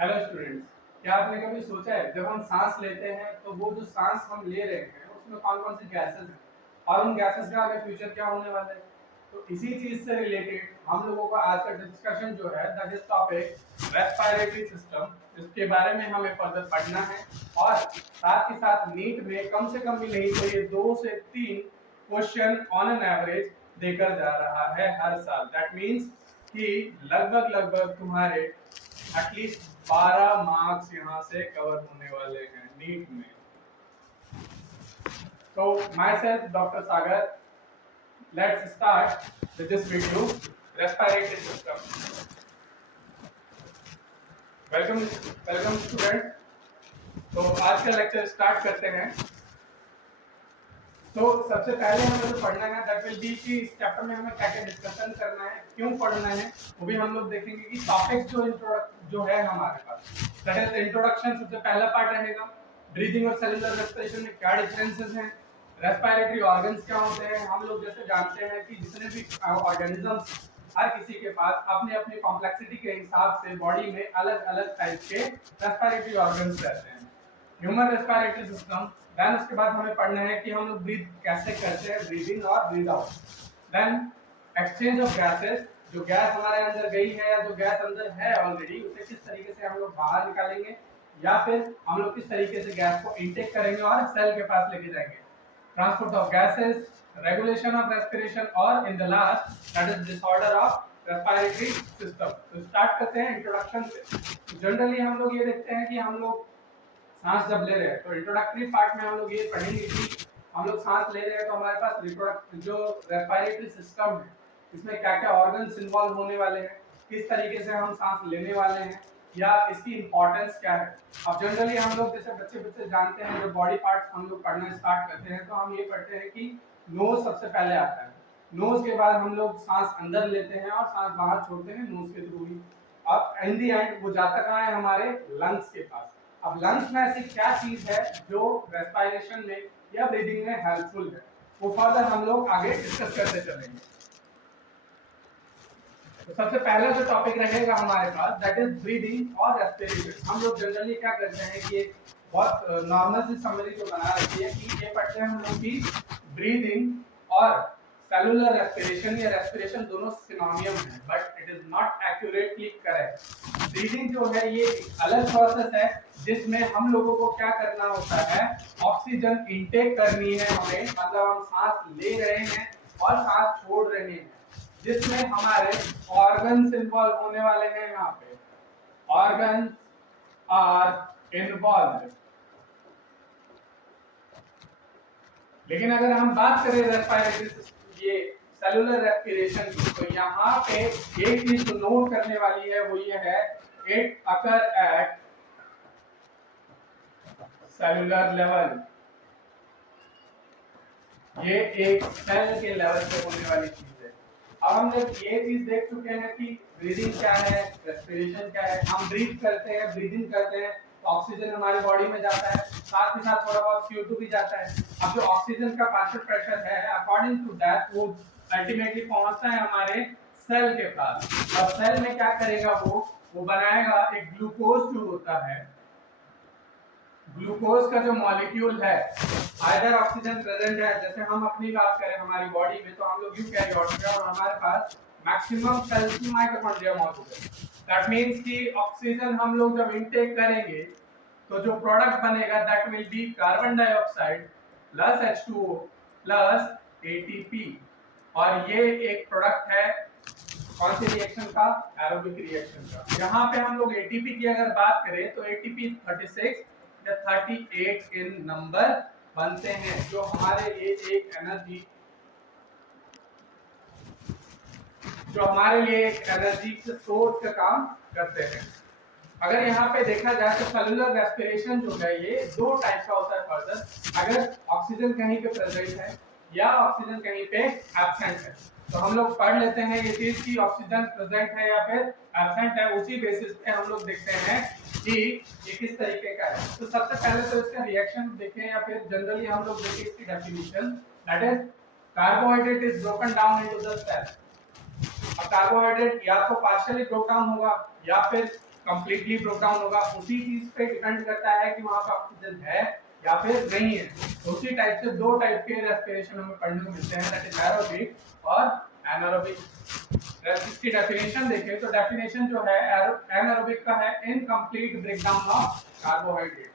Hello students, क्या आपने कभी सोचा है जब हम सांस लेते हैं तो वो जो सांस हम ले रहे हैं उसमें कौन कौन सी गैसेस हैं और उन गैसेस का आगे फ्यूचर क्या होने वाला है। तो इसी चीज से रिलेटेड हम लोगों का आज का डिस्कशन जो है that is topic respiratory system. इसके बारे में हमें फर्दर पढ़ना है और साथ ही साथ नीट में कम से कम भी नहीं तो ये 2 से 3 क्वेश्चन ऑन एन एवरेज देकर जा रहा है हर साल। दैट मीन्स कि लगभग लगभग तुम्हारे एटलीस्ट 12 मार्क्स यहाँ से कवर होने वाले हैं नीट में। तो my self doctor Sagar, let's start with this video respiratory system. Welcome welcome student. तो आज का लेक्चर स्टार्ट करते हैं। तो सबसे पहले हमें जो पढ़ना है दैट विल बी कि इस चैप्टर में हमें क्या क्या डिस्कशन करना है, क्यों पढ़ना है, वो भी हम लोग देखेंगे कि टॉपिक्स जो है हमारे पास दैट इज इंट्रोडक्शन। सबसे पहला पार्ट रहेगा ब्रीदिंग और सेलुलर रेस्पिरेशन में क्या डिफरेंसेस हैं, रेस्पिरेटरी ऑर्गन्स क्या होते हैं। हम लोग जैसे जानते हैं कि जितने भी ऑर्गेनिजम्स हर किसी के पास अपने अपने कॉम्प्लेक्सिटी के हिसाब से बॉडी में अलग अलग टाइप के रेस्पिरेटरी ऑर्गन्स रहते हैं। ह्यूमन रेस्पिरेटरी सिस्टम, देन उसके बाद हमें पढ़ना है कि हम लोग ब्रीथ कैसे करते हैं, ब्रीदिंग और breath out. Then exchange of gases, जो गैस हमारे अंदर गई है या जो गैस अंदर है ऑलरेडी उसे किस तरीके से हम लोग बाहर निकालेंगे या फिर हम लोग किस तरीके से गैस को इनटेक करेंगे और सेल के पास लेके जाएंगे। Transport of gases, regulation of respiration और in the last that is disorder of respiratory system. तो स्टार्ट करते हैं इंट्रोडक्शन से। जनरली हम लोग ये देखते हैं कि हम लोग सांस जब ले रहे हैं तो इंट्रोडक्टरी पार्ट में हम लोग ये पढ़ेंगे कि हम लोग सांस ले रहे हैं तो हमारे पास जो रेस्पिरेटरी सिस्टम है इसमें क्या क्या ऑर्गन्स इन्वॉल्व होने वाले हैं, किस तरीके से हम सांस लेने वाले हैं या इसकी इंपॉर्टेंस क्या है। अब जनरली हम लोग जैसे बच्चे बच्चे जानते हैं जो बॉडी पार्ट्स हम लोग पढ़ना स्टार्ट करते हैं तो हम ये पढ़ते हैं कि नोज सबसे पहले आता है, नोज के बाद हम लोग सांस अंदर लेते हैं और सांस बाहर छोड़ते हैं नोज के थ्रू ही। अब इन दी एंड वो जाता कहाँ है, हमारे लंग्स के पास। अब लंग्स में ऐसी क्या चीज है जो रेस्पिरेशन में या ब्रीदिंग में हेल्पफुल है, वो फर्दर हम लोग आगे डिस्कस करते चलेंगे। तो सबसे पहला जो टॉपिक रहेगा हमारे पास दैट इज ब्रीदिंग और रेस्पिरेशन। हम लोग जनरली क्या करते हैं कि एक बहुत नॉर्मल सी समरी जो बना रखी है कि ये पढ़ते हैं हम लोग की ब्रीदिंग और सेलुलर रेस्पिरेशन या रेस्पिरेशन दोनों सिनोनिम है, but it is not accurately correct. Breathing जो है ये एक अलग प्रोसेस है जिसमें हम लोगों को क्या करना होता है, ऑक्सीजन इनटेक करनी है हमें, मतलब हम सांस ले रहे हैं और सांस छोड़ रहे हैं, जिसमें हमारे ऑर्गन्स इन्वॉल्व होने वाले हैं। यहाँ पे ऑर्गन्स आर इन्वॉल्व। लेकिन अगर हम बात करें रेस्पिरेटरी ये सेलुलर रेस्पिरेशन की तो यहाँ पे एक चीज जो नोट करने वाली है वो ये है, it occur at cellular level. ये एक सेल के लेवल पे होने वाली चीज है। अब हम जब ये चीज देख चुके हैं कि ब्रीदिंग क्या है, रेस्पिरेशन क्या है, हम ब्रीथ करते हैं, ब्रीदिंग करते हैं तो ऑक्सीजन हमारी बॉडी में जाता है, साथ ही साथ थोड़ा बहुत CO2 भी जाता है। अब जो ऑक्सीजन का पार्शियल प्रेशर है अकॉर्डिंग टू दैट वो अल्टीमेटली पहुंचता है हमारे सेल के पास। अब सेल में क्या करेगा, वो बनाएगा एक ग्लूकोज जो होता है। ग्लूकोज का जो मॉलिक्यूल है आइदर ऑक्सीजन प्रेजेंट है, जैसे हम अपनी बात करें हमारी बॉडी में तो हम लोग यूकैरियोट्स हैं और हमारे पास मैक्सिमम सेल्स की माइटोकॉन्ड्रिया मौजूद है। दैट मींस कि ऑक्सीजन हम लोग जब इनटेक करेंगे तो जो प्रोडक्ट बनेगा that will B carbon dioxide plus H2O plus ATP। और ये एक प्रोडक्ट है कौन सी रिएक्शन का, एरोबिक रिएक्शन का। यहाँ पे हम लोग ATP की अगर बात करें तो ATP 36 या 38 इन नंबर बनते हैं जो हमारे लिए एक एनर्जी के सोर्स का काम करते हैं। अगर यहाँ पे देखा जाए तो सेलुलर रेस्पिरेशन जो है ये 2 टाइप का होता है फर्दर, अगर ऑक्सीजन कहीं पे प्रेजेंट है या ऑक्सीजन कहीं पे एब्सेंट है। तो हम लोग पढ़ लेते हैं ये चीज कि ऑक्सीजन प्रेजेंट है या फिर एब्सेंट है, उसी बेसिस पे हम लोग देखते हैं कि ये किस तरीके का है। तो सबसे पहले तो इसका रिएक्शन देखें या फिर जनरली हम लोग देखें इसकी definition, that is carbohydrate is broken down into the cell. अब कार्बोहाइड्रेट या तो पार्शियली ब्रोक डाउन होगा या फिर कंप्लीटली ब्रोक डाउन होगा, उसी चीज पे डिपेंड करता है कि वहां पे ऑक्सीजन है या फिर नहीं है। तो उसी टाइप से दो टाइप के रेस्पिरेशन हमें पढ़ने को मिलते हैं, दैट इज एरोबिक और एनारोबिक। इसकी डेफिनेशन देखें तो डेफिनेशन जो है एनारोबिक का है इनकम्प्लीट ब्रेकडाउन ऑफ कार्बोहाइड्रेट।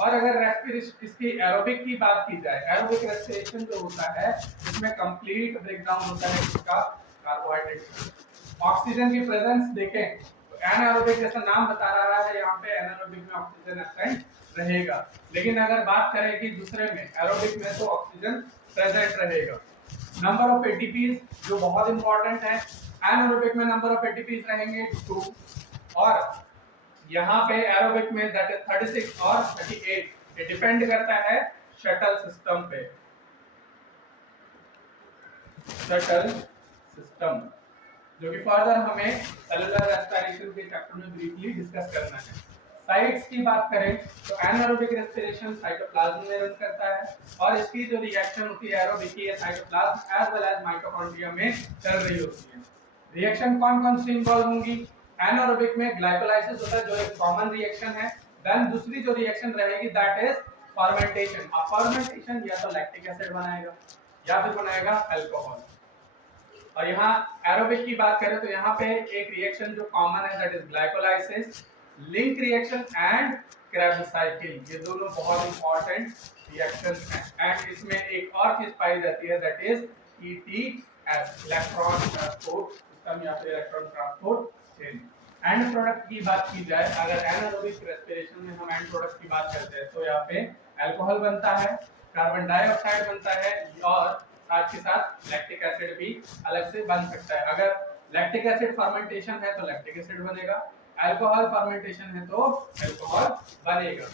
और अगर रेस्पिरेशन इसकी एरोबिक की बात की जाए, एरोबिक रेस्पिरेशन जो होता है इसमें कंप्लीट ब्रेकडाउन होता है इसका कार्बोहाइड्रेट। ऑक्सीजन की प्रेजेंस देखें तो एनारोबिक जैसा नाम बता रहा है, यहाँ पे एनारोबिक में ऑक्सीजन एब्सेंट रहेगा, लेकिन अगर बात करें कि दूसरे में एरोबिक में तो ऑक्सीजन प्रेजेंट रहेगा। नंबर ऑफ एटीपीज जो बहुत इंपॉर्टेंट है, एनारोबिक में नंबर ऑफ एटीपीज रहेंगे 2 और यहाँ पे एरोबिक में दैट इज 36 और 38। ये डिपेंड करता है शटल सिस्टम पे, शटल सिस्टम, जो कि फर्दर हमें सेलुलर रेस्पिरेशन के चैप्टर में ब्रीफली डिस्कस करना है। साइट्स की बात करें तो एनारोबिक रेस्पिरेशन साइटोप्लाज्म में रन करता है और इसकी जो रिएक्शन होती है एरोबिक की cytoplasm as well as mitochondria में चल रही होती है। रिएक्शन कौन-कौन सी इन्वॉल्व होंगी? एनारोबिक में ग्लाइकोलाइसिस होता है जो एक कॉमन रिएक्शन है। देन दूसरी जो रिएक्शन रहेगी दैट इज फर्मेंटेशन। अब फर्मेंटेशन या तो लैक्टिक एसिड बनाएगा या फिर बनाएगा अल्कोहल। और यहाँ एरोबिक की बात करें तो यहाँ पे एक रिएक्शन जो कॉमन है that is glycolysis, link reaction and Krebs cycle. ये दोनों बहुत इंपॉर्टेंट रिएक्शंस हैं एंड इसमें एक और चीज पाई जाती है that is ETS, electron transport system या फिर electron transport chain. And product की बात की जाए, अगर एनारोबिक रेस्पिरेशन में हम एंड प्रोडक्ट की बात करते हैं तो यहाँ पे अल्कोहल बनता है, कार्बन डाइऑक्साइड बनता है और साथ के साथ लैक्टिक एसिड भी अलग से बन सकता है। अगर लैक्टिक एसिड फर्मेंटेशन है तो लैक्टिक एसिड बनेगा, अल्कोहल फर्मेंटेशन है तो अल्कोहल बनेगा।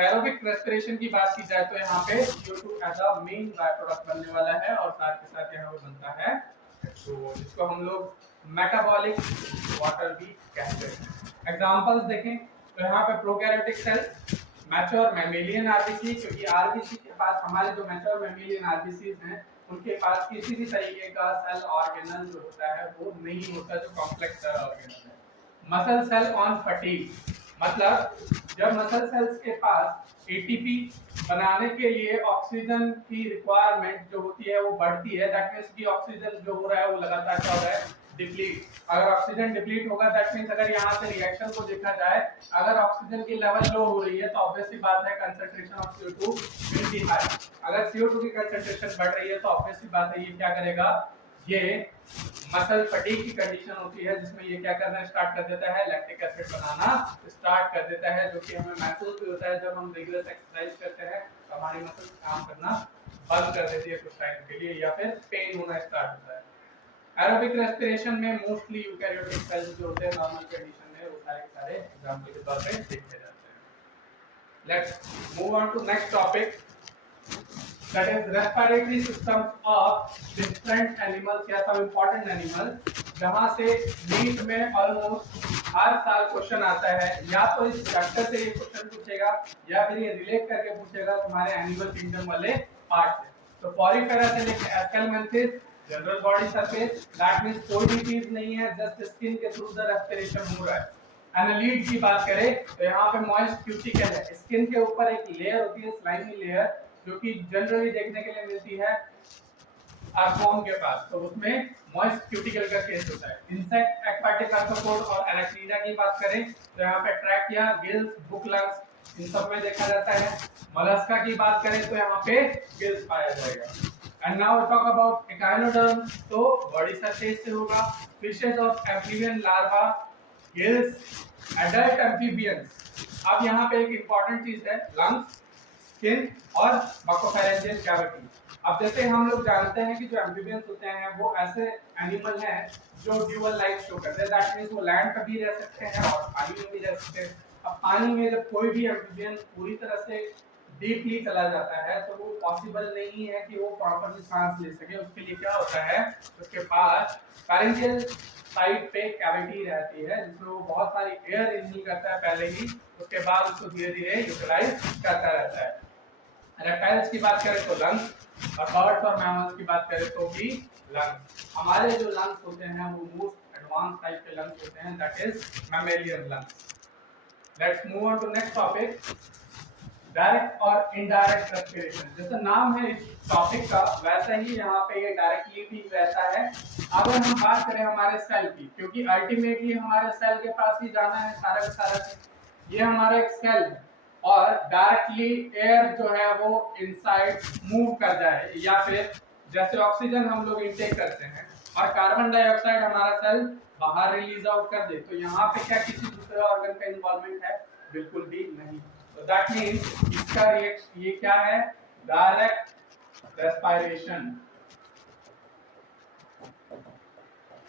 एरोबिक रेस्पिरेशन की बात की जाए तो यहाँ पे CO2 as a main by product बनने वाला है और साथ के साथ यहाँ पे बनता है H2O, जिसको हम लोग मेटाबॉलिक वाटर भी कहते हैं। एग्जांपल्स देखें तो यहाँ पे prokaryotic cells, mature mammalian RBC, क्योंकि आरबीसी के पास हमारे जो मैच्योर मैमेलियन आरबीसीज हैं उनके पास किसी भी तरीके का सेल ऑर्गेनल जो होता है वो नहीं होता जो कॉम्प्लेक्स सेल ऑर्गेनल है। मसल सेल ऑन फटीग, मतलब जब मसल सेल्स के पास एटीपी बनाने के लिए ऑक्सीजन की रिक्वायरमेंट जो होती है वो बढ़ती है, दैट मींस कि ऑक्सीजन जो हो रहा है वो लगातार क्या हो रहा है, डिप्लीट। अगर ऑक्सीजन डिप्लीट होगा दैट मींस अगर यहाँ से रिएक्शन को देखा जाए, अगर ऑक्सीजन की लेवल लो हो रही है तो ऑब्वियस सी बात है concentration of CO2 will be high. अगर CO2 की कंसंट्रेशन बढ़ रही है तो ऑब्वियस सी बात है ये क्या करेगा, ये मसल फटीग की कंडीशन होती है जिसमें ये क्या करना स्टार्ट कर देता है, लैक्टिक एसिड बनाना स्टार्ट कर देता है, जो कि हमें महसूस भी होता है जब हम रेगुलर एक्सरसाइज करते हैं तो हमारी मसल काम करना बंद कर देती है कुछ टाइम के लिए या फिर पेन होना स्टार्ट होता है। एरोबिक रेस्पिरेशन में मोस्टली यूकैरियोटिक सेल्स जो होते हैं नॉर्मल कंडीशन में वो सारे एग्जांपल के तौर पे देखे जाते हैं। Let's move on to next topic, that is respiratory systems of different animals या some important animals, जहाँ से नीट में ऑलमोस्ट हर साल क्वेश्चन आता है, या तो इस चैप्टर से ये क्वेश्चन पूछेगा या फिर ये रिलेट करके पूछेगा तुम्हारे एनिमल किंगडम वाले पार्ट से। तो पॉलीफेरा से लेकर Aschelminthes, general body surface, that means कोई भी चीज नहीं है, जस्ट स्किन के थ्रू द रेस्पिरेशन हो रहा है। एनालीड की बात करें तो यहाँ पे मॉइस्ट क्यूटिकल है, स्किन के ऊपर एक लेयर होती है, स्लाइमी लेयर, जो कि जनरली देखने के लिए मिलती है आर्थ्रोन के पास, तो उसमें मॉइस्ट क्यूटिकल का केस होता है। इंसेक्ट, एक्वाटिक आर्थ्रोपोड और एलेक्ट्रिडा की बात करें तो यहाँ पे trachea, gills, book lungs in सब में देखा जाता है। मोलस्का की बात करें तो यहाँ पे गिल्स पाया जाएगा। And now talk about echinoderm, तो बॉडी सरफेस से होगा। Fishes of amphibian larva, gills, adult amphibians. अब यहाँ पे एक इंपॉर्टेंट चीज है, लंग्स, स्किन और बकोफेरेंजियल कैविटी। अब जैसे हम लोग जानते हैं कि जो एम्फीबियंस होते हैं वो ऐसे एनिमल हैं जो ड्यूअल लाइफ शो करते हैं, दैट मींस वो लैंड पे भी रह सकते हैं और पानी में भी रह सकते हैं। अब पानी में जब कोई भी एम्फीबियन पूरी तरह से डीपली चला जाता है तो वो पॉसिबल नहीं है कि वो प्रॉपर्ली सांस ले सके। उसके लिए क्या होता है, उसके पास फेरेंजियल साइड पे कैविटी रहती है जिसमें वो बहुत सारी एयर इनहेल करता है पहले ही, उसके बाद उसको धीरे-धीरे यूटिलाइज करता रहता है। रेप्टाइल्स की बात करें तो लंग्स, और बर्ड्स और मैमल्स की बात करें तो भी लंग्स। हमारे जो लंग्स होते हैं वो मोस्ट एडवांस टाइप के लंग्स होते हैं, that is mammalian lungs. Let's move on to next topic, direct और इनडायरेक्ट रेस्पिरेशन। जैसा नाम है इस टॉपिक का वैसा ही यहाँ पे ये डायरेक्टली भी रहता है। अगर हम बात करें हमारे सेल की, क्योंकि अल्टीमेटली हमारे सेल के पास ही जाना है सारा का सारा, ये हमारा एक सेल है और डायरेक्टली एयर जो है वो इनसाइड मूव कर जाए, या फिर जैसे ऑक्सीजन हम लोग इनटेक करते हैं और कार्बन डाइऑक्साइड हमारा सेल बाहर रिलीज आउट कर दे, तो यहाँ पे क्या किसी दूसरे ऑर्गन का इन्वॉल्वमेंट है? बिल्कुल भी नहीं। तो दैट मींस इसका ये क्या है? Direct respiration.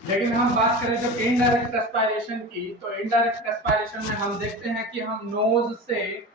लेकिन हम बात करें जब इनडायरेक्ट रेस्पिरेशन की, तो इनडायरेक्ट रेस्पिरेशन में हम देखते हैं कि हम नोज से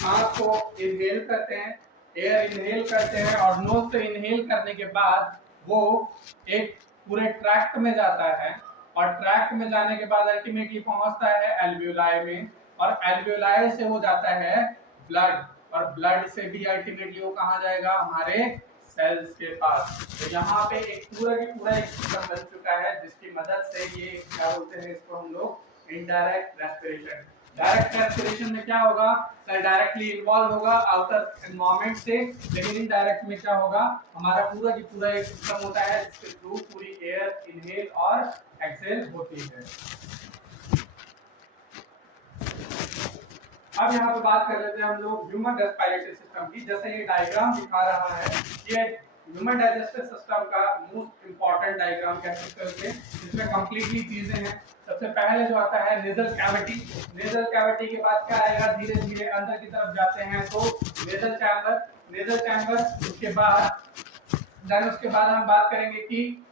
सांस को इनहेल करते हैं, एयर इनहेल करते हैं और नोज से इनहेल करने के बाद वो एक पूरे ट्रैक्ट में जाता है और ट्रैक्ट में जाने के बाद अल्टीमेटली पहुंचता है एल्वियोलाई में, और एल्वियोलाई से वो जाता है ब्लड, और ब्लड से भी अल्टीमेटली वो कहां जाएगा? हमारे सेल्स के पास। तो यहाँ पे एक पूरा की पूरा एक सिस्टम बन चुका है जिसकी मदद से ये क्या बोलते हैं इसको हम लोग? Indirect respiration. डायरेक्ट रेस्पिरेशन में क्या होगा? सेल डायरेक्टली इन्वॉल्व होगा आउटर एनवायरनमेंट से, लेकिन इनडायरेक्ट में क्या होगा? हमारा पूरा की पूरा एक सिस्टम होता है जिसके थ्रू पूरी एयर इनहेल और एक्सहेल होती है। अब यहाँ पे बात कर लेते हैं हम लोग ह्यूमन रेस्पिरेटरी सिस्टम की। जैसे ये डायग्राम दिखा रहा है, ये ह्यूमन डाइजेस्टिव सिस्टम का मोस्ट इंपॉर्टेंट डायग्राम कह सकते हैं, जिसमें कंप्लीटली चीजें हैं। सबसे पहले जो आता है नेजल कैविटी। नेजल कैविटी के बाद क्या आएगा? धीरे धीरे अंदर की तरफ जाते हैं तो नेजल चैम्बर। नेजल चैम्बर उसके बाद हम बात करेंगे कि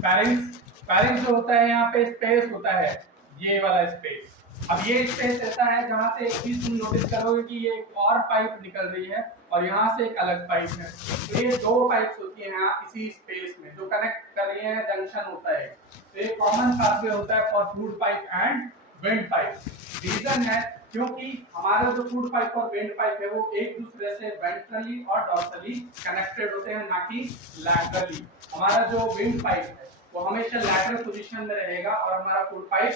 फेरिंक्स। फेरिंक्स जो होता है यहाँ पे स्पेस होता है, ये वाला स्पेस। अब ये स्पेस ऐसा है जहां से एक चीज तुम नोटिस करोगे कि ये एक और पाइप निकल रही है और यहाँ से एक अलग पाइप है। तो ये दो पाइप्स होती हैं यहाँ इसी स्पेस में जो कनेक्ट कर रही है, जंक्शन होता है। तो ये कॉमन पाथवे होता है for food pipe and wind pipe. Reason है क्योंकि हमारा जो फूड पाइप और वेंट पाइप है वो एक दूसरे से वेंट्रली और डॉर्सली कनेक्टेड होते हैं, ना कि लैटरली। हमारा जो वेंट पाइप है वो हमेशा लैटरल पोजीशन में रहेगा और हमारा फूड पाइप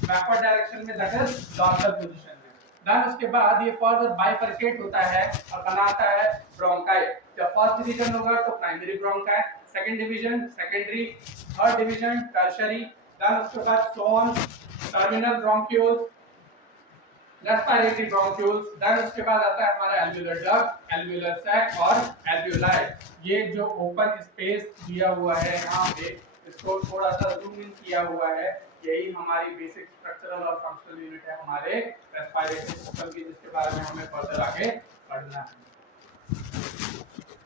बैकवर्ड डायरेक्शन में, दैट इज डॉर्सल पोजीशन में। देन उसके बाद ये फर्दर बाइफरकेट होता है और बनाता है ब्रोंकाई। जब फर्स्ट डिवीजन होगा तो primary bronchi, second division secondary, third division tertiary, then उसके बाद सोन, terminal bronchioles, respiratory bronchioles, then उसके बाद आता है हमारा एल्वियोलर डक्ट, एल्वियोलर सैक और एल्वियोलाई। ये जो ओपन स्पेस दिया हुआ है यहाँ पे, इसको थोड़ा सा जूम इन किया हुआ है, यही हमारी बेसिक स्ट्रक्चरल और फंक्शनल यूनिट है हमारे रेस्पिरेटरी सिस्टम की, जिसके बारे में हमें फर्दर आगे पढ़ना है।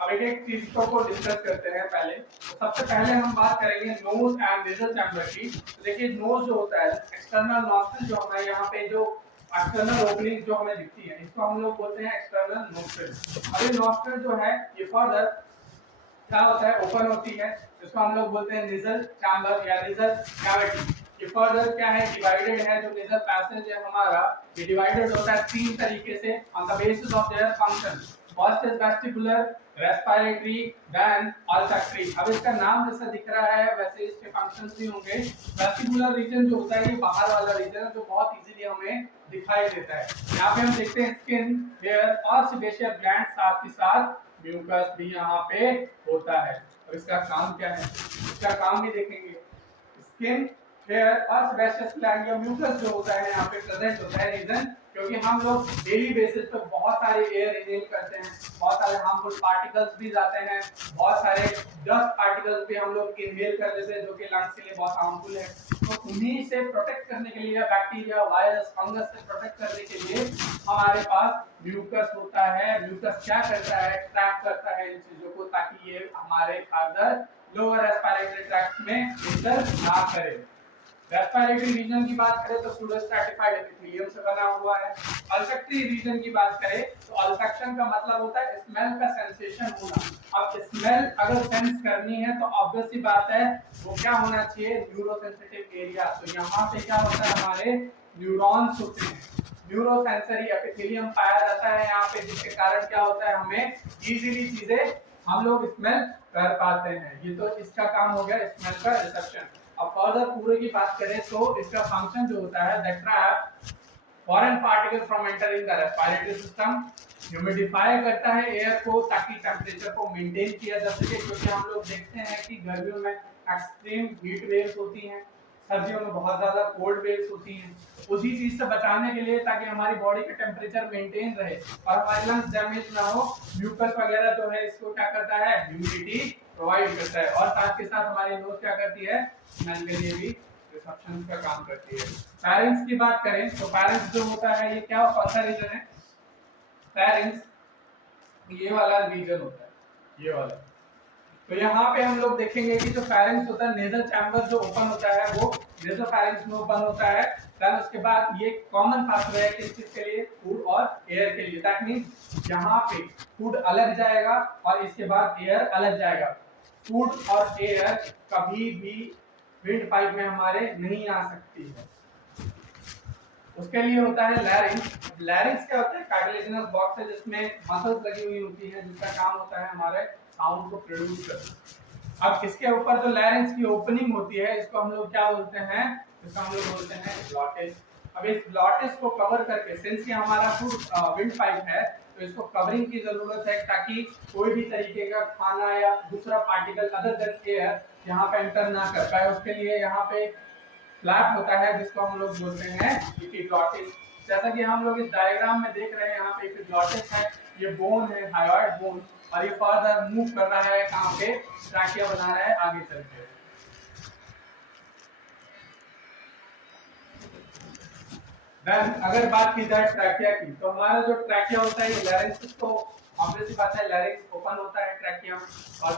अब एक चीज को डिस्कस करते हैं पहले। तो सबसे पहले हम बात करेंगे नोज एंड नेजल चैम्बर की। तो देखिए नोज जो होता है, एक्सटर्नल नॉस्ट्रिल जो हमें यहाँ पे जो एक्सटर्नल ओपनिंग जो हमें दिखती है, इसको हम लोग बोलते हैं एक्सटर्नल नोस्ट्रिल। अब ये नोस्ट्रिल जो है ये फर्दर क्या होता है? ओपन होती है, इसको हम लोग बोलते हैं नेजल चैम्बर या नेजल कैविटी। ये फर्दर क्या है? डिवाइडेड है। जो नेजल पैसेज है हमारा, ये डिवाइडेड होता है तीन तरीके से on the basis of their function. First is vestibular, respiratory, then olfactory. अब इसका नाम जैसा दिख रहा है वैसे इसके फंक्शंस भी होंगे। वेस्टिबुलर रीजन जो होता है ये बाहर वाला रीजन है जो बहुत इजीली हमें दिखाई देता है। यहाँ पे हम देखते हैं स्किन, हेयर और सेबेशियल ग्लैंड, साथ ही साथ म्यूकस भी यहाँ पे होता है। और इसका काम क्या है? इसका काम भी देखेंगे। स्किन, हेयर और सेबेशियस ग्लैंड या म्यूकस जो होता है यहाँ पे प्रेजेंट होता है। रीजन क्योंकि हम लोग डेली बेसिस पे बहुत सारे एयर इनहेल करते हैं, बहुत सारे हार्मफुल पार्टिकल्स भी जाते हैं, बहुत सारे डस्ट पार्टिकल्स भी हम लोग इनहेल कर लेते हैं जो कि लंग्स के लिए बहुत हार्मफुल है। तो उन्हीं से प्रोटेक्ट करने के लिए, बैक्टीरिया, वायरस, फंगस से प्रोटेक्ट करने के लिए हमारे पास म्यूकस होता है। म्यूकस क्या करता है? ट्रैप करता है इन चीजों को, ताकि ये हमारे फर्दर लोअर रेस्पिरेटरी ट्रैक्ट में इंटर ना करे। रेस्पिरेटरी रीजन की बात करें तो सूडोस्ट्रैटिफाइड एपिथेलियम से बना हुआ है। ऑल्फैक्टरी रीजन की बात करें तो ऑल्फैक्शन का मतलब होता है स्मेल का सेंसेशन होना। अब स्मेल अगर सेंस करनी है तो ऑब्वियस सी बात है वो क्या होना चाहिए? न्यूरोसेंसिटिव एरिया। तो यहाँ पे क्या होता है? हमारे न्यूरॉन्स होते हैं, न्यूरोसेंसरी एपिथेलियम पाया जाता है यहाँ पे, जिसके कारण क्या होता है? हमें इजीली चीजें हम लोग स्मेल कर पाते हैं। ये तो इसका काम हो गया स्मेल का रिसेप्शन। अब फर्दर पूरे की बात करें तो इसका फंक्शन जो होता है that trap foreign particle from entering the respiratory system, humidify करता है एयर को ताकि टेम्परेचर को मेंटेन किया जा सके, क्योंकि हम लोग देखते हैं कि गर्मियों में एक्सट्रीम हीट वेव्स होती हैं, सर्दियों में बहुत ज्यादा कोल्ड वेव्स होती हैं। उसी चीज से बचाने के लिए ताकि हमारी बॉडी का टेम्परेचर मेंटेन रहे और हमारे लंग्स डैमेज ना हो, म्यूकस वगैरह जो है इसको क्या करता है, ह्यूमिडिटी प्रोवाइड करता है। और साथ के साथ हमारी नोज क्या करती है, स्मेल के लिए भी रिसेप्शन का काम करती है। फेरिंक्स की बात करें तो फेरिंक्स जो होता है ये क्या कौन सा रीजन है, फेरिंक्स ये वाला रीजन होता है, ये वाला। तो यहाँ पे हम लोग देखेंगे कि जो फेरिंक्स होता है, नेजल चैम्बर जो ओपन होता है वो नेजल फेरिंक्स में ओपन होता है। देन उसके बाद ये कॉमन पाथवे है किस चीज के लिए, फूड और एयर के लिए। दैट मींस यहाँ पे फूड अलग जाएगा और इसके बाद एयर अलग जाएगा। फूड और एयर कभी भी विंड पाइप में हमारे नहीं आ सकती है। उसके लिए होता है लैरिंक्स। लैरिंक्स क्या होता है, कार्टिलेजिनस बॉक्स है जिसमें मसल्स लगी हुई होती हैं जिसका काम होता है हमारे साउंड को प्रोड्यूस करना। अब इसके ऊपर जो लैरिंक्स की ओपनिंग होती है इसको हम लोग क्या बोलते हैं, इसको हम लोग बोलते हैं ग्लॉटिस। अब इस ग्लॉटिस को कवर करके, सिंस ये हमारा फूड विंड पाइप है तो इसको कवरिंग की जरूरत है ताकि कोई भी तरीके का खाना या दूसरा पार्टिकल अदर देन एयर यहाँ पे एंटर ना कर पाए। उसके लिए यहाँ पे फ्लैप होता है जिसको हम लोग बोलते हैं एपिग्लॉटिस। जैसा कि हम लोग इस डायग्राम में देख रहे हैं, यहाँ पे एपिग्लॉटिस है, ये बोन है हायोइड बोन, और ये फर्दर मूव कर रहा है कहाँ पे, ट्रैकिया बना रहा है आगे चल के। देन अगर बात की जाए ट्रैकिया की, तो हमारा जो ट्रैकिया होता है ये लैरिंक्स, तो ऑब्वियसली बात है लैरिंक्स ओपन होता है ट्रैकिया में। और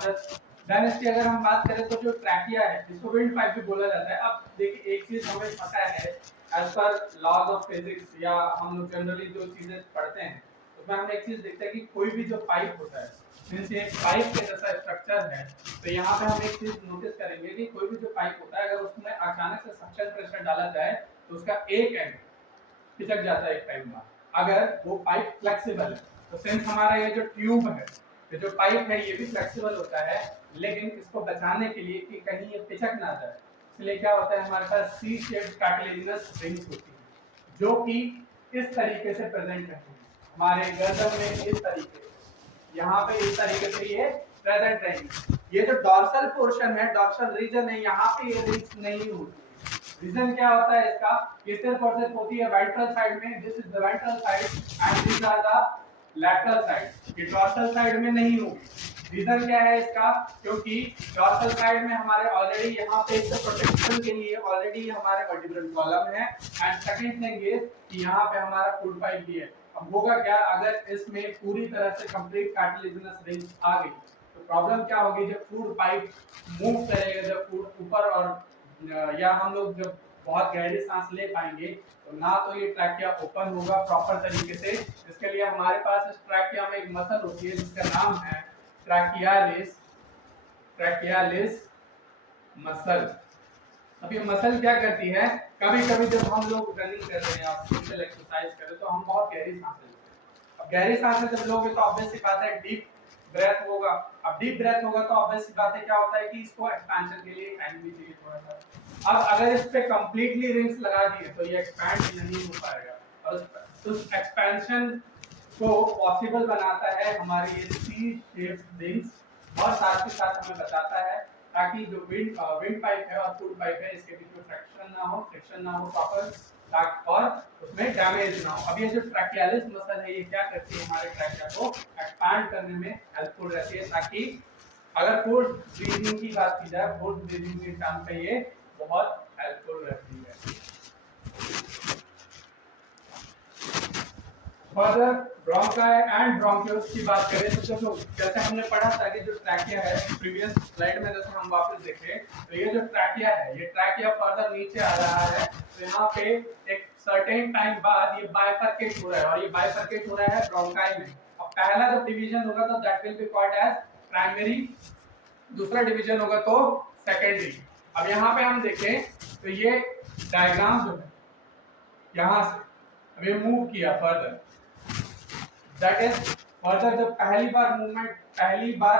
देन इसकी अगर हम बात करें तो जो ट्रैकिया है जिसको विंड पाइप भी बोला जाता है। अब देखिए एक चीज हमें पता है, as per laws of physics या हम लोग जनरली जो चीजें पढ़ते हैं उसमें हम एक चीज देखते हैं कि कोई भी जो पाइप होता है, मींस एक पाइप के जैसा स्ट्रक्चर है, तो यहाँ पे हम एक चीज नोटिस करेंगे कि कोई भी जो पाइप होता है अगर उसमें अचानक से सक्शन प्रेशर डाला जाए तो उसका एक एंड पिचक जाता है एक टाइम बाद, अगर वो पाइप फ्लेक्सिबल है। तो सिंस हमारा ये जो ट्यूब है, ये जो पाइप है ये भी फ्लेक्सिबल होता है, लेकिन इसको बचाने के लिए कि कहीं ये पिचक ना जाए, इसलिए क्या होता है हमारे पास सी शेप्ड कार्टिलेजिनस रिंग्स होती है जो कि इस तरीके से प्रेजेंट रहती है हमारे गर्दन में, इस तरीके से, यहाँ पे इस तरीके से ये प्रेजेंट रहेंगी। ये जो डॉर्सल पोर्शन है, डॉर्सल रीजन है, यहाँ पे ये रिंग्स नहीं होती। रीजन क्या होता है इसका, ये सिर्फ और सिर्फ होती है वेंट्रल साइड में, this is the ventral side and this are the lateral side, ये डॉर्सल साइड में नहीं होगी। रीजन क्या है इसका, क्योंकि डॉर्सल साइड में हमारे ऑलरेडी यहाँ पे इसके प्रोटेक्शन के लिए ऑलरेडी हमारे वर्टिब्रल कॉलम है, एंड सेकंड थिंग इज कि यहाँ पे हमारा फूड पाइप भी है। अब होगा क्या, अगर इसमें पूरी तरह से कंप्लीट कार्टिलेजिनस रिंग्स आ गई तो प्रॉब्लम क्या होगी, जब फूड पाइप मूव करेगा, जब फूड ऊपर और या हम लोग जब बहुत गहरी सांस ले पाएंगे तो ना तो ये ट्रैकिया ओपन होगा प्रॉपर तरीके से। इसके लिए हमारे पास इस ट्रैकिया में एक मसल होती है जिसका नाम है ट्रैकियालिस, ट्रैकियालिस मसल। अब ये मसल क्या करती है, कभी कभी जब हम लोग रनिंग कर रहे हैं या फिजिकल एक्सरसाइज कर रहे हैं तो हम बहुत गहरी सांस लेते हैं। अब गहरी सांस जब लोगे तो ऑब्वियस सी बात है डीप ब्रेथ होगा। अब डीप ब्रेथ होगा तो ऑब्वियस सी बात है क्या होता है कि इसको एक्सपेंशन के लिए टाइम भी चाहिए थोड़ा सा। अब अगर इस पे कंप्लीटली रिंग्स लगा दिए तो ये एक्सपैंड नहीं हो पाएगा, और उस एक्सपेंशन को पॉसिबल बनाता है हमारे ये सी शेप्ड रिंग्स, और साथ ही साथ हमें बताता है ताकि जो विंड पाइप है और फूड पाइप है इसके बीच में फ्रिक्शन ना हो प्रॉपर, और उसमें डैमेज ना हो। अब ये जो ट्रैकियालिस मसल है ये क्या करती है, हमारे ट्रैकिया को एक्सपैंड करने में हेल्पफुल रहती है, ताकि अगर फोर्स ब्रीदिंग की बात की जाए, फोर्स ब्रीदिंग के टाइम पे ये बहुत हेल्पफुल रहती है। फर्दर ब्रोंकाई एंड ब्रोंक्यूल्स की बात करें तो देखो जैसे हमने पढ़ा था कि जो ट्रैकिया है प्रीवियस स्लाइड में, जैसे हम वापस देखें तो ये जो ट्रैकिया है ये ट्रैकिया फर्दर नीचे आ रहा है, तो यहाँ पे एक सर्टेन टाइम बाद ये बाइफरकेट हो रहा है, और ये बाइफरकेट हो रहा है ब्रोंकाई में। अब पहला जब डिवीजन होगा तो that will be called as primary, दूसरा डिवीजन होगा तो सेकेंडरी। अब यहाँ पे हम देखें तो ये डायग्राम जो है यहाँ से अब ये मूव किया फर्दर, दैट इज फर्दर जब पहली बार मूवमेंट, पहली बार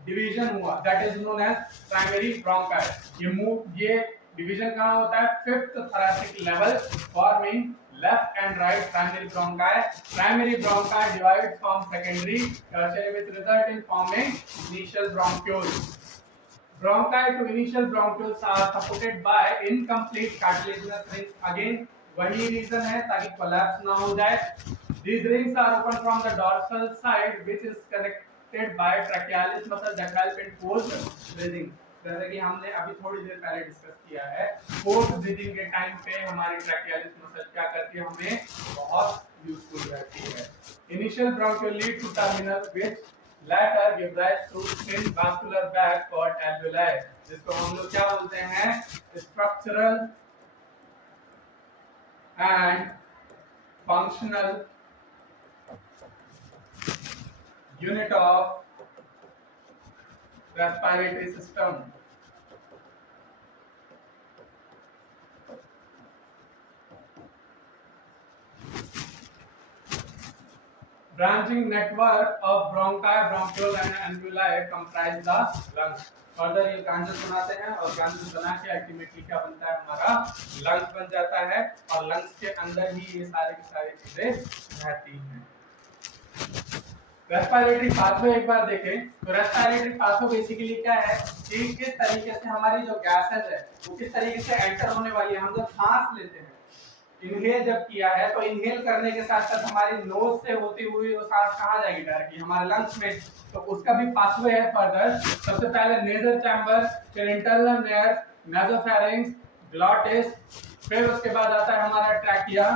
डिवीजन हुआ, that is known as primary bronchi. ये मूव, ये डिवीजन कहाँ होता है? Fifth thoracic level forming left and right primary bronchi. Primary bronchi divides from secondary tertiary which result in forming initial bronchioles. Bronchi to initial bronchioles are supported by incomplete cartilaginous rings. Again वही reason है ताकि collapse ना हो जाए. These rings are open from the dorsal side which is connected by trachealis muscle that help in forced breathing. जैसे कि हमने अभी थोड़ी देर पहले डिस्कस किया है, फोर्थ ब्रीदिंग के टाइम पे हमारी ट्रैकियालिस मसल क्या करती है, हमें बहुत यूजफुल रहती है. Initial bronchial lead to terminal which latter give rise to thin vascular bag called alveoli, जिसको हम लोग क्या बोलते हैं? Structural and functional unit of respiratory system. Branching network of bronchi, bronchioles and alveoli comprise the lungs. Further ये branches बनाते हैं और ब्रांचेस बना के अल्टीमेटली क्या बनता है? हमारा लंग्स बन जाता है और लंग्स के अंदर ही ये सारी की सारी चीजें रहती हैं. रेस्पिरेटरी पाथवे एक बार देखें तो रेस्पिरेटरी पाथवे बेसिकली क्या है कि किस तरीके से हमारी जो गैसेस है वो किस तरीके से एंटर होने वाली है. हम जब सांस लेते हैं, इनहेल जब किया है तो इनहेल करने के साथ साथ हमारी नोज से होती हुई वो सांस कहाँ जाएगी? डायरेक्टली हमारे लंग्स में. तो उसका भी पाथवे है फर्दर. सबसे पहले नेजल चैम्बर, फिर इंटरनल नेयर्स, नासोफैरिंक्स, ग्लॉटिस, फिर उसके बाद आता है हमारा trachea,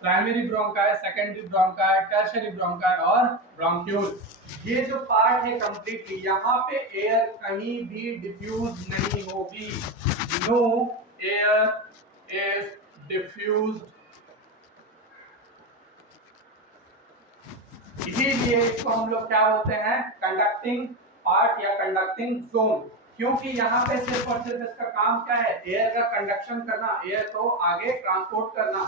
primary bronchi, secondary bronchi, tertiary bronchi और ब्रोंक्यूल. ये जो पार्ट है कंप्लीटली, यहाँ पे एयर कहीं भी डिफ्यूज नहीं होगी. No air is diffused. इसीलिए इसको हम लोग क्या बोलते हैं? कंडक्टिंग पार्ट या कंडक्टिंग जोन. क्योंकि यहाँ पे सिर्फ और सिर्फ इसका काम क्या है? एयर का कंडक्शन करना, एयर को आगे ट्रांसपोर्ट करना.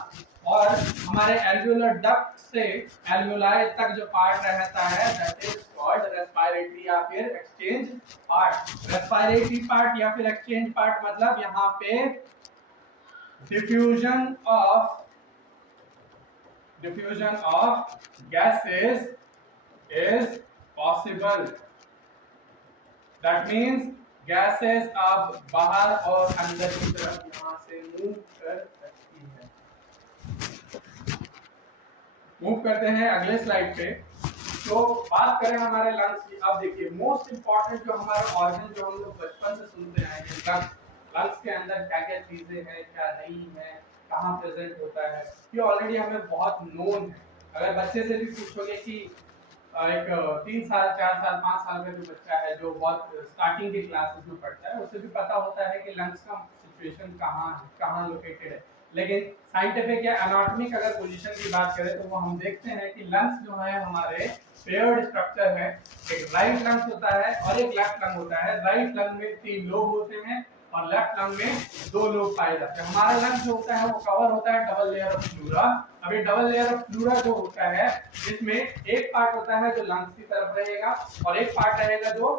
और हमारे एल्वियोलर डक्ट से एल्वियोलाई तक जो पार्ट रहता है दैट इज कॉल्ड रेस्पिरेटरी या फिर एक्सचेंज पार्ट. रेस्पिरेटरी पार्ट या फिर एक्सचेंज पार्ट मतलब यहाँ पे diffusion of gases is possible. That means gases अब बाहर और अंदर की तरफ यहाँ से मूव कर सकती है. मूव करते हैं अगले स्लाइड पे. तो बात करें हमारे लंग्स की. अब देखिए मोस्ट इंपॉर्टेंट जो हमारा ऑर्गन जो हम लोग बचपन से सुनते आए हैं, लंग्स. लंग्स के अंदर क्या क्या चीजें हैं, क्या नहीं है, कहाँ प्रेजेंट होता है, ये ऑलरेडी हमें बहुत नोन है. अगर बच्चे से भी पूछोगे कि एक 3 साल 4 साल 5 साल का जो बच्चा है जो बहुत स्टार्टिंग के क्लासेस में पढ़ता है, उसे भी पता होता है कि लंग्स का सिचुएशन कहाँ है, कहाँ लोकेटेड है. लेकिन साइंटिफिक या एनाटॉमिक अगर पोजीशन की बात करें तो वो हम देखते हैं कि लंग्स जो है हमारे पेयर्ड स्ट्रक्चर है. एक राइट लंग्स होता है और एक लेफ्ट लंग होता है. राइट लंग में 3 लोब होते हैं और लेफ्ट लंग में 2 लोब पाए जाते हैं. हमारा लंग जो होता है वो कवर होता है डबल लेयर ऑफ फ्लूरा. अभी डबल लेयर ऑफ फ्लूरा जो होता है इसमें एक पार्ट होता है जो लंग्स की तरफ रहेगा और एक पार्ट रहेगा जो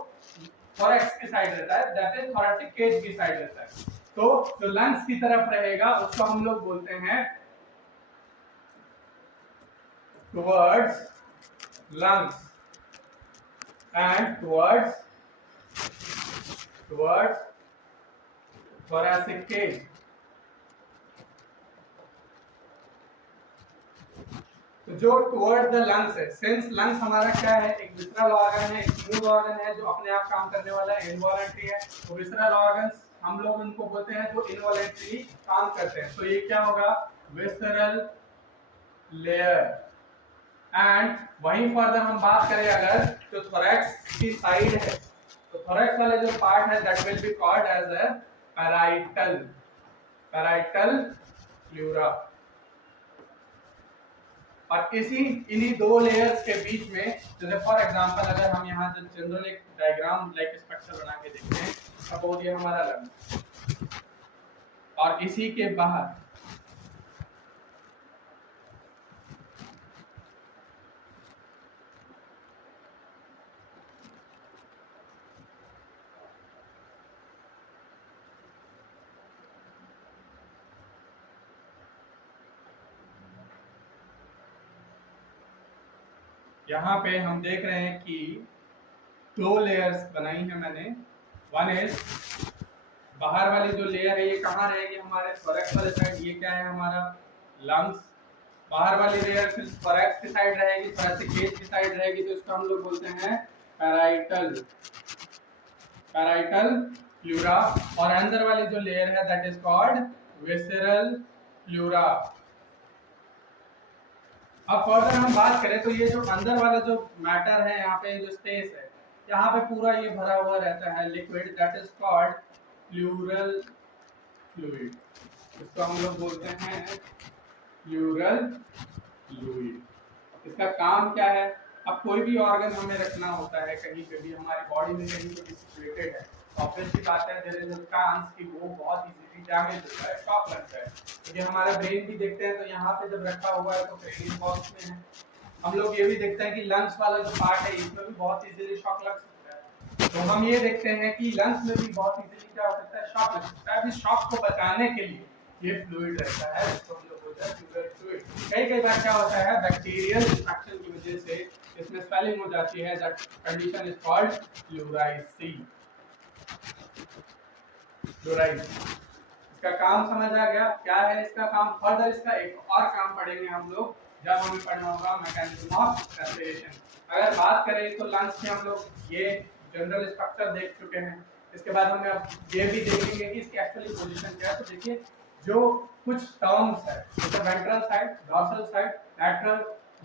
थोरैक्स की साइड रहता है, दैट इज थोरैसिक केज की साइड रहता है. तो जो लंग्स की तरफ रहेगा उसको हम लोग बोलते हैं towards lungs and towards thoracic cage. तो जो टुवर्ड्स द लंग्स है, सिंस लंग्स हमारा क्या है? एक विसरल ऑर्गन है, स्मूथ ऑर्गन है जो अपने आप काम करने वाला है, इनवॉलंटरी है. तो विसरल ऑर्गन्स हम लोग उनको बोलते हैं जो इनवॉलंटरी काम करते हैं. तो ये क्या होगा? Visceral layer. एंड वहीं फर्दर हम बात करें अगर तो थोरैक्स की साइड है, तो थोरैक्स वाले जो पार्ट है that will be called as a parietal pleura. और इन्हीं 2 लेयर्स के बीच में, जैसे फॉर एग्जांपल अगर हम यहाँ जनरल एक डायग्राम लाइक स्ट्रक्चर बना के देखते हैं, सपोज ये हमारा लंग और इसी के बाहर यहाँ पे हम देख रहे हैं कि 2 लेयर्स बनाई है मैंने। वन इज बाहर वाली जो लेयर है ये कहाँ रहेगी हमारे थोरैक्स वाले साइड, ये क्या है हमारा लंग्स। बाहर वाली लेयर फिर थोरैक्स की साइड रहेगी, थोरैसिक केज की साइड रहेगी, तो इसको हम लोग बोलते हैं पैराइटल प्लूरा। और अंदर वाली जो लेयर है that is called visceral pleura. अब फर्दर हम बात करें तो ये जो अंदर वाला जो मैटर है, यहाँ पे जो स्पेस है, यहाँ पे पूरा ये भरा हुआ रहता है liquid, that is called pleural fluid. इसको हम लोग बोलते हैं प्लूरल फ्लूइड। इसका काम क्या है? अब कोई भी ऑर्गन हमें रखना होता है कहीं पे भी हमारी बॉडी में, कहीं पे भी सिचुएटेड है, ऑब्वियसली बात है देयर इज अ चांस कि वो बहुत इजीली डैमेज होता है, शॉक लगता है। तो ये हमारा ब्रेन भी देखते हैं, तो यहाँ पे जब रखा हुआ है तो क्रेनियल बॉक्स में है। हम लोग ये भी देखते हैं कि लंग्स वाला जो पार्ट है इसमें भी बहुत इजीली शॉक लग सकता है। तो हम ये देखते हैं कि लंग्स में भी बहुत इजीली क्या हो सकता है, शॉक लग सकता है। अभी शॉक को बचाने के लिए ये फ्लूइड रहता है, जिसको हम लोग बोलते हैं प्लूरल फ्लूइड। कई बार क्या होता है, बैक्टीरियल इंफेक्शन की वजह से इसमें स्वेलिंग हो जाती है, दैट कंडीशन इज कॉल्ड प्लूराइसी। इसका काम समझ आ गया क्या है इसका काम? फर्दर इसका एक और काम पढ़ेंगे हम लोग जब हमें पढ़ना होगा मैकेनिज्म ऑफ रेस्पिरेशन। अगर बात करें तो लंग्स में हम लोग ये जनरल स्ट्रक्चर देख चुके हैं। इसके बाद हम ये भी देखेंगे कि इसकी एक्चुअली पोजीशन क्या है। तो देखिए जो कुछ टर्म्स है, जैसे ventral side, dorsal side, lateral,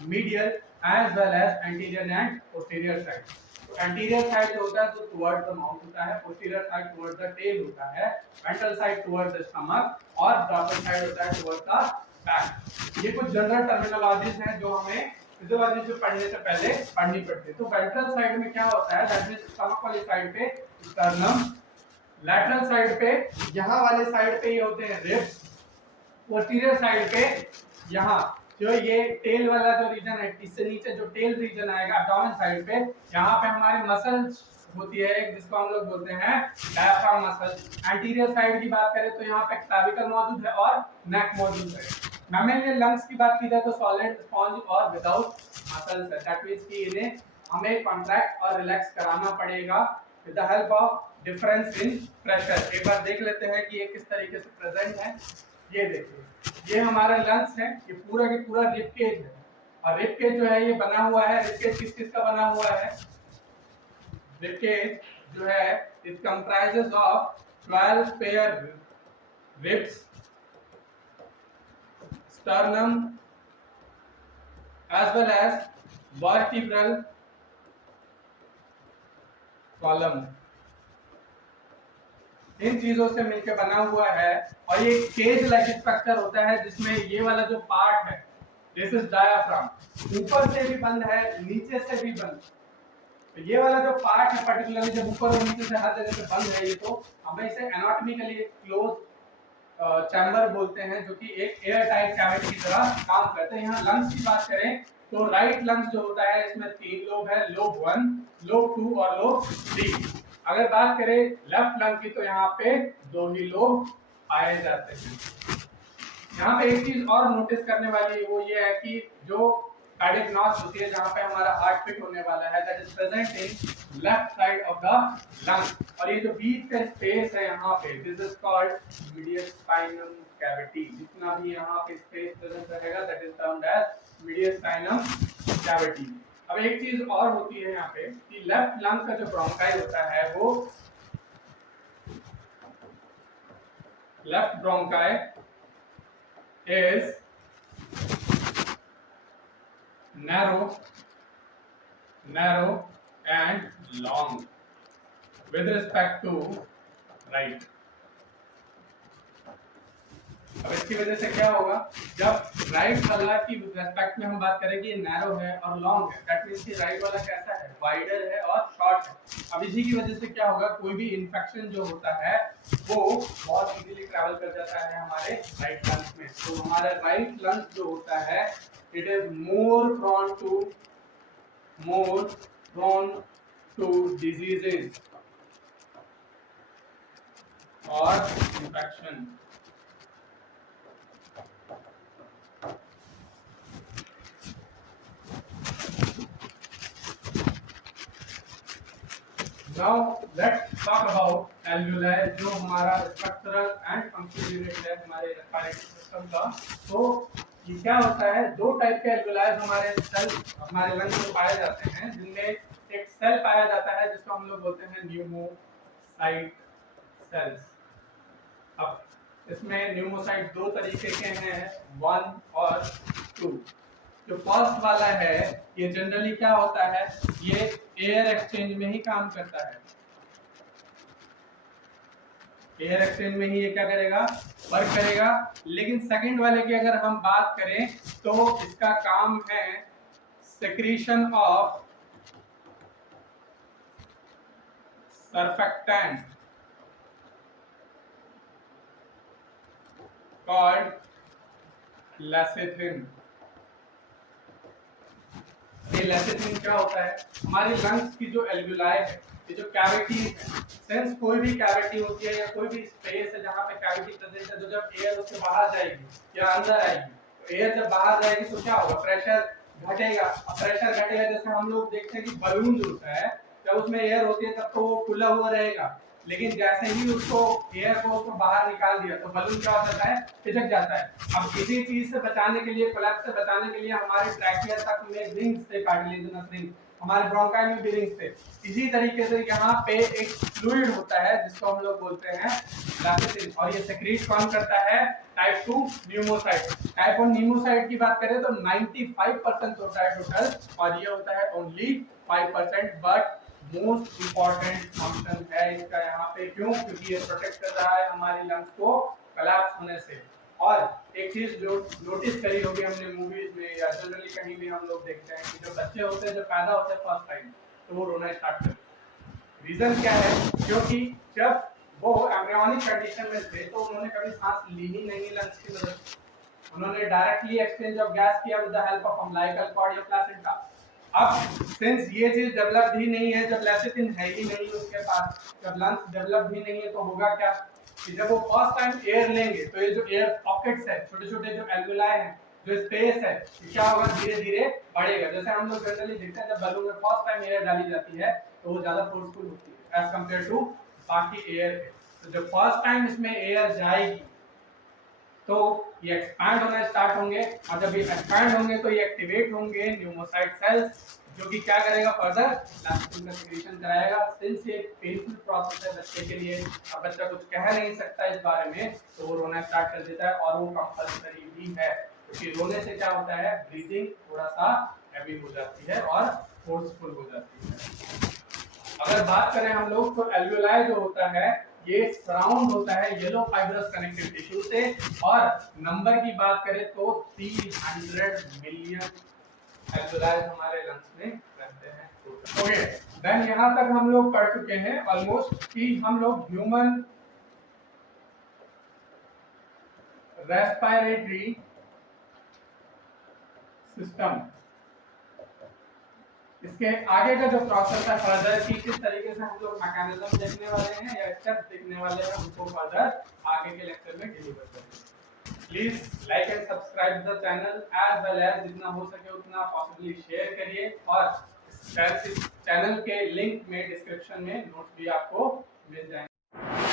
medial as well as anterior and posterior side. तो एंटीरियर साइड जो होता है तो टुवर्ड्स द माउथ होता है, posterior side towards the tail होता है, ventral side towards the stomach और डॉर्सल साइड होता है टुवर्ड्स द बैक। ये कुछ जनरल टर्मिनोलॉजीज हैं जो हमें फिजियोलॉजी से पढ़ने से पहले पढ़नी पड़ती है। तो वेंट्रल साइड में क्या होता है, दैट मींस स्टमक वाली साइड पे स्टर्नम, लैटरल साइड पे यहाँ वाले साइड पे ये होते हैं रिब्स, पोस्टीरियर साइड पे यहाँ जो ये टेल वाला जो रीजन है, इससे नीचे जो टेल रीजन आएगा एब्डोमेन साइड पे, यहाँ पे हमारी मसल्स होती है एक, जिसको हम लोग बोलते हैं डायफ्राम मसल। एंटीरियर साइड की बात करें तो यहाँ पे क्लैविकल मौजूद है और नेक मौजूद है। मैमेलियन लंग्स की बात की जाए तो सॉलिड, स्पॉन्ज और विदाउट मसल्स है। दैट मींस कि इन्हें हमें कॉन्ट्रैक्ट और रिलैक्स कराना पड़ेगा with the help of difference in pressure. एक बार देख लेते हैं कि ये किस तरीके से प्रेजेंट है। ये देखिए, ये हमारा लंग्स है, ये पूरा के पूरा रिब केज है, और रिब केज जो है ये बना हुआ है, रिब केज किस किस का बना हुआ है? रिब केज जो है it comprises of 12 pair ribs, sternum as well as vertebral column। इन चीजों से मिलकर बना हुआ है, और ये केज लाइक स्ट्रक्चर होता है जिसमें ये वाला जो पार्ट है दिस इज डायाफ्राम, ऊपर से भी बंद है नीचे से भी बंद। तो ये वाला जो पार्ट है पर्टिकुलरली जब ऊपर और नीचे से हर जगह से बंद है, ये तो हमें इसे एनाटॉमिकली क्लोज चैम्बर बोलते हैं, जो कि एक एयर टाइट कैविटी की तरह काम करते हैं। यहाँ लंग्स की बात करें तो राइट लंग्स जो होता है इसमें 3 लोब है, लोब 1, लोब 2 और लोब 3। अगर बात करें लेफ्ट लंग की तो यहाँ पे 2 ही लोब पाए जाते हैं। यहाँ पे एक चीज और नोटिस करने वाली वो ये है कि जो कार्डियक नॉच होती है जहाँ पे हमारा हार्ट बीट होने वाला है, that is present in left side of the lung. और ये जो बीच का स्पेस है यहाँ पे, this is called mediastinum cavity. जितना भी यहाँ पे स्पेस प्रेजेंट रहेगा that is termed as mediastinum cavity. अब एक चीज और होती है यहाँ पे कि लेफ्ट लंग का जो ब्रोंकाई होता है वो left bronchi is narrow and long with respect to right। अब इसकी वजह से क्या होगा, जब राइट वाला की रेस्पेक्ट में हम बात करें कि ये नैरो है और लॉन्ग है, दैट मींस कि राइट वाला कैसा है, वाइडर है और शॉर्ट है। अब इसी की वजह से क्या होगा, कोई भी इन्फेक्शन जो होता है वो बहुत इजीली ट्रैवल कर जाता है हमारे राइट लंग्स में। तो हमारा राइट लंग्स जो होता है it is more prone to diseases और infection. Now let's talk about alveoli, जो हमारा स्ट्रक्चरल एंड फंक्शनल यूनिट है हमारे रेस्पिरेटरी सिस्टम का। तो ये क्या होता है, दो टाइप के एल्वेलाई हमारे लंग्स में पाए जाते हैं, जिनमें एक सेल पाया जाता है जिसको हम लोग बोलते हैं न्यूमोसाइट सेल्स। अब इसमें न्यूमोसाइट दो तरीके के हैं, 1 और 2। जो फर्स्ट वाला है ये जनरली क्या होता है, ये एयर एक्सचेंज में ही काम करता है। एयर एक्सचेंज में ही ये क्या करेगा, वर्क करेगा। लेकिन सेकंड वाले की अगर हम बात करें तो इसका काम है secretion of surfactant called lecithin. ये लेसिथिन क्या होता है, हमारी लंग्स की जो एल्वेलाई है, ये जो कैविटी है, सेंस कोई भी कैविटी होती है या कोई भी स्पेस है जहाँ पे कैविटी प्रेजेंट है, तो जब एयर उसके बाहर जाएगी या अंदर आएगी, तो एयर जब बाहर जाएगी तो क्या होगा, प्रेशर घटेगा। प्रेशर घटेगा, जैसे हम लोग देखते हैं कि बलून जो होता है जब उसमें एयर होती है तब तो वो खुला हुआ रहेगा, लेकिन जैसे ही उसको एयर को उसको बाहर निकाल दिया तो बलून क्या हो जाता है, खिसक जाता है। अब किसी चीज से बचाने के लिए, कोलैप्स से बचाने के लिए हमारे ट्रैकिया तक में रिंग्स थे, कार्टिलेजिनस रिंग, हमारे ब्रोंकाई में भी रिंग्स थे। इसी तरीके से यहाँ पे एक फ्लूइड होता है जिसको हम लोग बोलते हैं लेसिथिन, और ये सेक्रीट कौन करता है, टाइप 2 न्यूमोसाइट। टाइप 1 न्यूमोसाइट की बात करें तो 95% होता है टोटल, और ये होता है only 5%। But most important function है इसका यहाँ पे, क्यों, क्योंकि ये प्रोटेक्ट कर रहा है हमारी लंग्स को कोलैप्स होने से। और एक चीज जो नोटिस करी होगी हमने मूवीज में या जनरली कहीं भी हम लोग देखते हैं कि जो बच्चे होते हैं, जो पैदा होते हैं फर्स्ट टाइम, तो वो रोना स्टार्ट करते हैं। रीजन क्या है, क्योंकि जब वो एम्ब्रियोनिक कंडीशन में थे तो उन्होंने कभी सांस ली ही नहीं लंग्स की मदद से, उन्होंने डायरेक्टली एक्सचेंज ऑफ गैस किया with the help of umbilical cord या प्लेसेंटा। अब सिंस ये चीज डेवलप ही नहीं है, जब लेसिथिन है ही नहीं उसके पास, जब लंग्स डेवलप ही नहीं है, तो होगा क्या कि जब वो फर्स्ट टाइम एयर लेंगे तो ये जो एयर पॉकेट्स है, छोटे छोटे जो एल्वेलाई हैं, जो स्पेस है, क्या होगा, धीरे धीरे बढ़ेगा। जैसे हम लोग जनरली देखते हैं जब बलून में फर्स्ट टाइम एयर डाली जाती है तो वो ज्यादा फोर्सफुल होती है एज कंपेयर टू बाकी एयर। तो जब फर्स्ट टाइम इसमें एयर जाएगी तो ये एक्सपैंड होना स्टार्ट होंगे, और जब ये एक्सपैंड होंगे तो ये एक्टिवेट होंगे न्यूमोसाइट सेल्स, जो कि क्या करेगा, फर्दर लेसिथिन का सेक्रेशन कराएगा। सिंस ये पेनफुल प्रोसेस है बच्चे के लिए, अब बच्चा कुछ कह नहीं सकता इस बारे में, तो वो रोना स्टार्ट कर देता है, और वो कंपल्सरी भी है, क्योंकि रोने से क्या होता है, ब्रीदिंग थोड़ा सा हैवी हो जाती है और फोर्सफुल हो जाती है। अगर बात करें हम लोग तो एल्वेलाई जो होता है ये सराउंड होता है येलो फाइब्रस कनेक्टिव टिश्यू से, और नंबर की बात करें तो 300 मिलियन एल्वेलाई हमारे लंग्स में रहते हैं। ओके, देन यहां तक हम लोग पढ़ चुके हैं ऑलमोस्ट कि हम लोग ह्यूमन रेस्पिरेटरी सिस्टम, इसके आगे का जो प्रोसेस है फर्दर की किस तरीके से हम लोग मैकेनिज्म देखने वाले हैं या स्टेप्स देखने वाले हैं, उनको फर्दर आगे के लेक्चर में डिलीवर करेंगे। Please like and subscribe the channel, as well as जितना हो सके उतना पॉसिबली शेयर करिए, और इस चैनल के लिंक में डिस्क्रिप्शन में नोट्स भी आपको मिल जाएंगे।